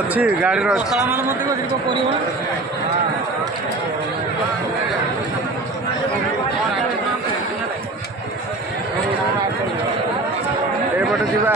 अच्छी गाड़ी एपटे जीवा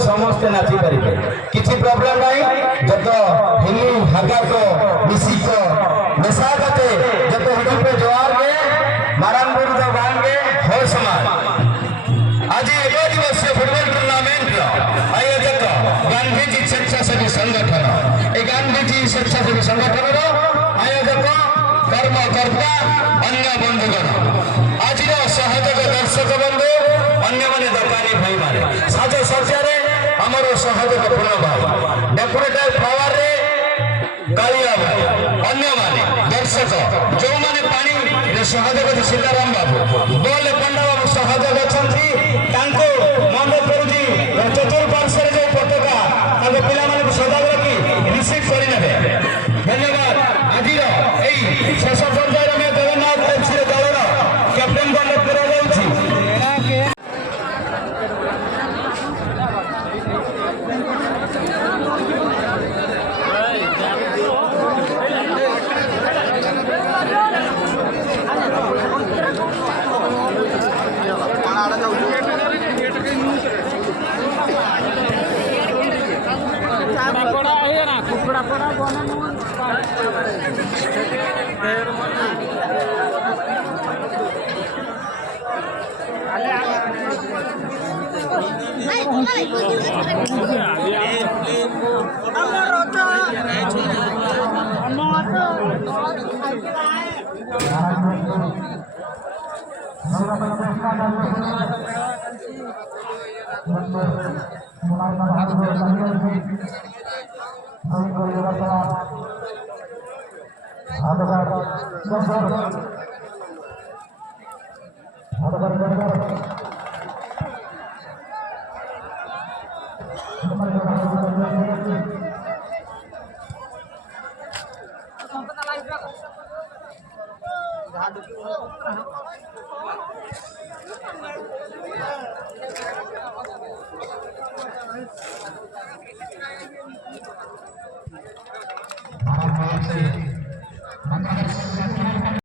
समस्ते नाची पारे किसी प्रॉब्लम नहीं जब हिंदी हगात मिसिक मेसागते जब हिंदी पे जोहार के मारानपुर तो बांध के हो समाज आज एक दिवसीय फुटबॉल टूर्नामेंट आयोजक गांधीजी स्वेच्छासेवी संगठन ए गांधीजी स्वेच्छासेवी संगठन आयोजक कर्मकर्ता अन्य बंधुगण आज सहयोग दर्शक बंधु अन्य माने दरकारी भाई माने साज सज्जारे आमर सहयोग पूर्ण भाई डेकोरेटर फ्लावर रे कालिया भाई अन्य माने दर्शक जो माने पानी रे सहयोग सीताराम बाबू बोले पंडा बाबू सहयोग अछंती तांको मंडप करूजी चतुर्पार्श्व